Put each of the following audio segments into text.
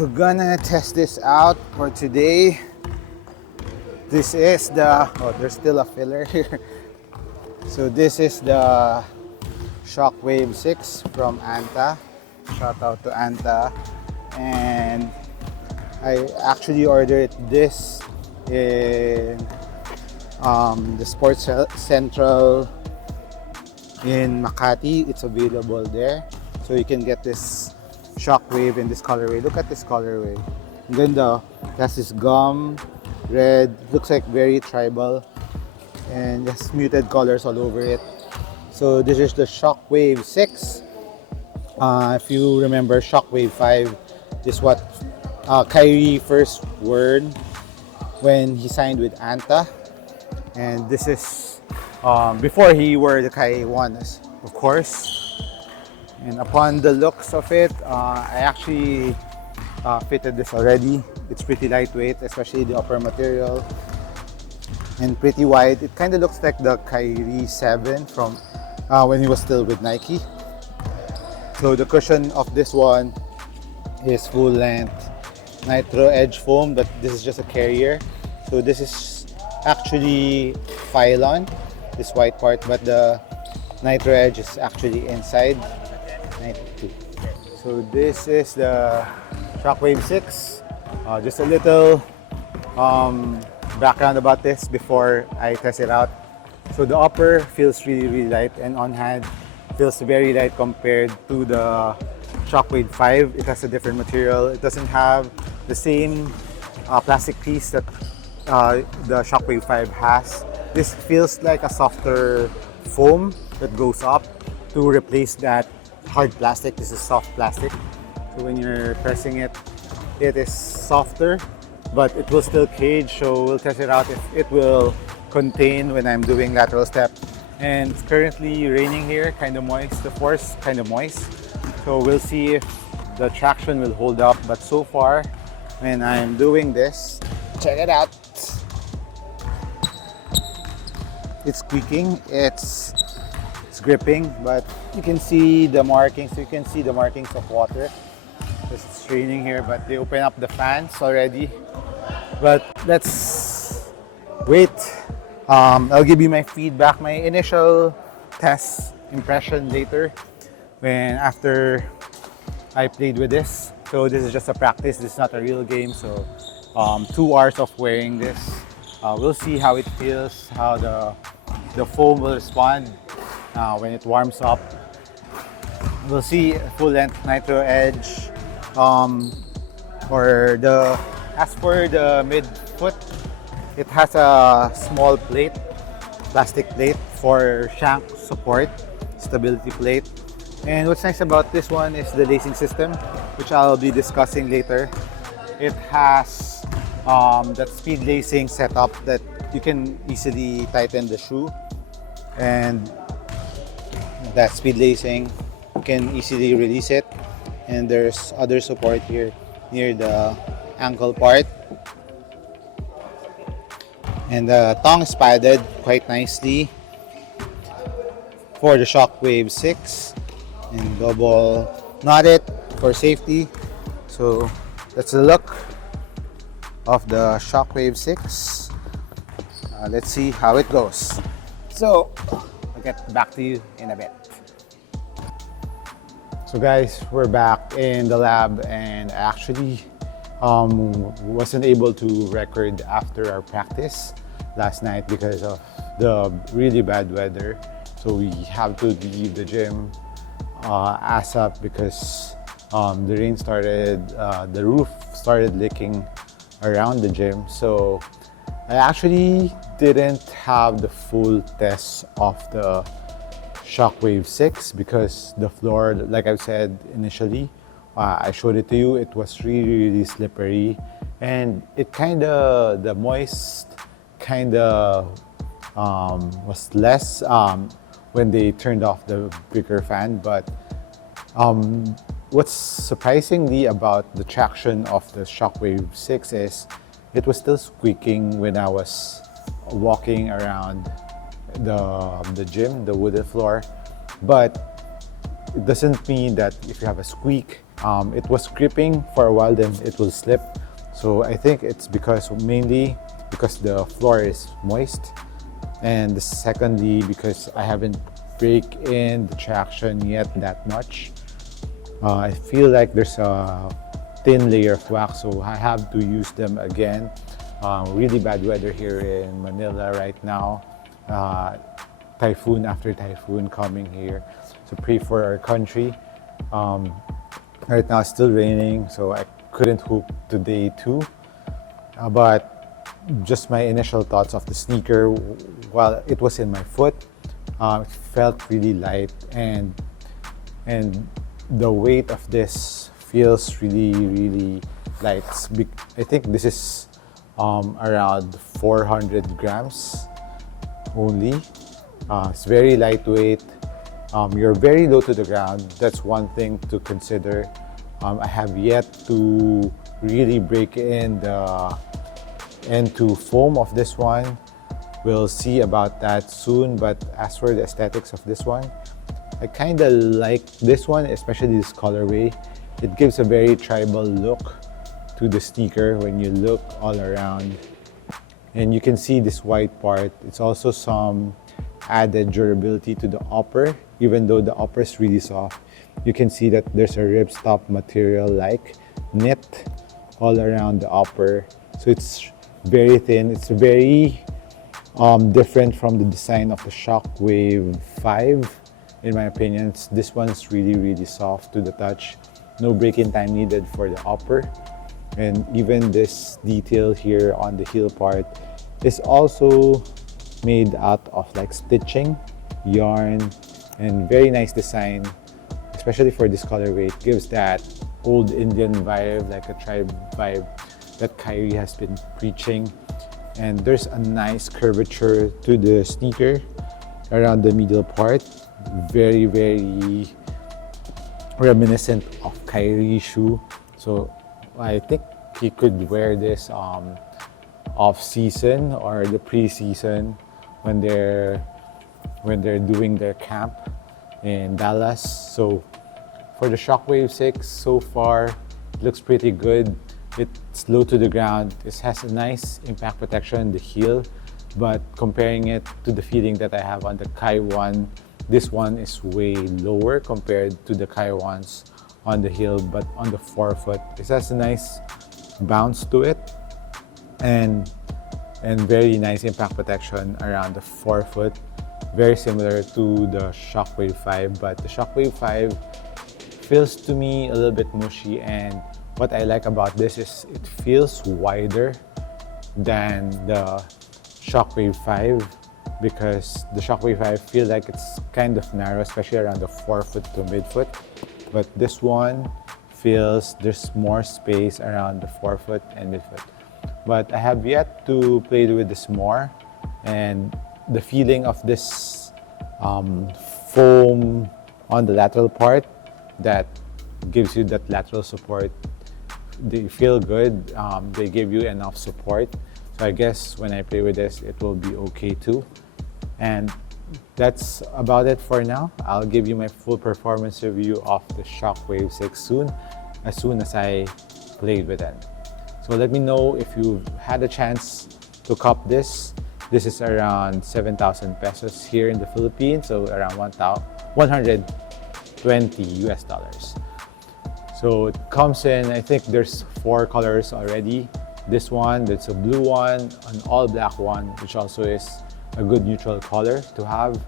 So gonna test this out for today. This is the, oh, there's still a filler here. So this is the Shockwave 6 from Anta. Shout out to Anta. And I actually ordered this in the Sports Central in Makati. It's available there. So you can get this Shockwave in this colorway. Look at this colorway. And then that's this gum, red, looks like very tribal, and just muted colors all over it. So this is the Shockwave 6. If you remember, Shockwave 5 is what Kyrie first wore when he signed with Anta. And this is before he wore the Kyrie 1, of course. And upon the looks of it, I actually fitted this already. It's pretty lightweight, especially the upper material, and pretty wide. It kind of looks like the Kyrie 7 from when he was still with Nike. So the cushion of this one is full length Nitro Edge foam, but this is just a carrier. So this is actually Phylon, this white part, but the Nitro Edge is actually inside. 92. So this is the Shockwave 6. Just a little background about this before I test it out. So the upper feels really light, and on hand feels very light compared to the Shockwave 5. It has a different material. It doesn't have the same plastic piece that the Shockwave 5 has. This feels like a softer foam that goes up to replace that hard plastic. This is soft plastic. So when you're pressing it, it is softer, but it will still cage. So we'll test it out if it will contain when I'm doing lateral step. And it's currently raining here, kind of moist. The floor's kind of moist. So we'll see if the traction will hold up. But so far, when I'm doing this, check it out. It's squeaking. It's gripping, but you can see the markings. You can see the markings of water. It's raining here, but they open up the fans already. But let's wait. I'll give you my feedback, my initial test impression later, after I played with this. So this is just a practice. This is not a real game. So 2 hours of wearing this. We'll see how it feels, how the foam will respond when it warms up. We'll see full length Nitro Edge, as for the mid foot, it has a small plate, plastic plate for shank support, stability plate. And what's nice about this one is the lacing system, which I'll be discussing later. It has that speed lacing setup that you can easily tighten the shoe, and that speed lacing, you can easily release it. And there's other support here near the ankle part. And the tongue is padded quite nicely for the Shockwave 6 and double knotted for safety. So that's the look of the Shockwave 6. Let's see how it goes. So I'll get back to you in a bit. So guys, we're back in the lab, and I actually wasn't able to record after our practice last night because of the really bad weather. So we have to leave the gym ASAP because the rain started, the roof started leaking around the gym. So I actually didn't have the full test of the Shockwave 6 because the floor, like I said initially, I showed it to you, it was really slippery, and it the moist was less when they turned off the bigger fan. But what's surprisingly about the traction of the Shockwave 6 is it was still squeaking when I was walking around the gym, the wooden floor. But it doesn't mean that if you have a squeak, It was gripping for a while, then it will slip. So I think it's mainly because the floor is moist, and secondly because I haven't break in the traction yet that much. I feel like there's a thin layer of wax, so I have to use them again. Really bad weather here in Manila right now. Typhoon after typhoon coming here. So pray for our country. Right now it's still raining, so I couldn't hoop today too. But just my initial thoughts of the sneaker, while it was in my foot, it felt really light, and the weight of this feels really light. I think this is around 400 grams only. It's very lightweight. You're very low to the ground. That's one thing to consider. I have yet to really break in the into foam of this one. We'll see about that soon, but as for the aesthetics of this one, I kind of like this one, especially this colorway. It gives a very tribal look to the sneaker when you look all around. And you can see this white part. It's also some added durability to the upper, even though the upper is really soft. You can see that there's a ripstop material like knit all around the upper. So it's very thin. It's very different from the design of the Shockwave 5. In my opinion, this one's really soft to the touch. No break-in time needed for the upper. And even this detail here on the heel part is also made out of like stitching, yarn, and very nice design, especially for this colorway. It gives that old Indian vibe, like a tribe vibe that Kyrie has been preaching. And there's a nice curvature to the sneaker around the middle part. Very reminiscent of Kyrie's shoe. So I think he could wear this off-season or the pre-season when they're doing their camp in Dallas. So for the Shockwave 6, so far it looks pretty good. It's low to the ground. It has a nice impact protection in the heel, but comparing it to the feeling that I have on the Kai 1, this one is way lower compared to the Kai 1s on the heel, but on the forefoot, it has a nice bounce to it, and very nice impact protection around the forefoot. Very similar to the Shockwave 5, but the Shockwave 5 feels to me a little bit mushy, and what I like about this is it feels wider than the Shockwave 5, because the Shockwave 5 feels like it's kind of narrow, especially around the forefoot to midfoot. But this one feels there's more space around the forefoot and midfoot. But I have yet to play with this more, and the feeling of this foam on the lateral part that gives you that lateral support, they feel good. They give you enough support. So I guess when I play with this, it will be okay too. And that's about it for now. I'll give you my full performance review of the Shockwave 6 as soon as I played with it. So let me know if you've had a chance to cop this. This is around 7,000 pesos here in the Philippines, so around 120 US dollars. So it comes in, I think there's 4 colors already. This one, there's a blue one, an all black one, which also is a good neutral color to have.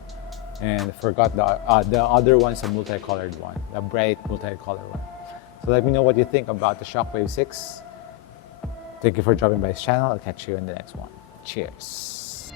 And I forgot the other one's a multicolored one, a bright multicolored one. So let me know what you think about the Shockwave 6. Thank you for dropping by this channel. I'll catch you in the next one. Cheers.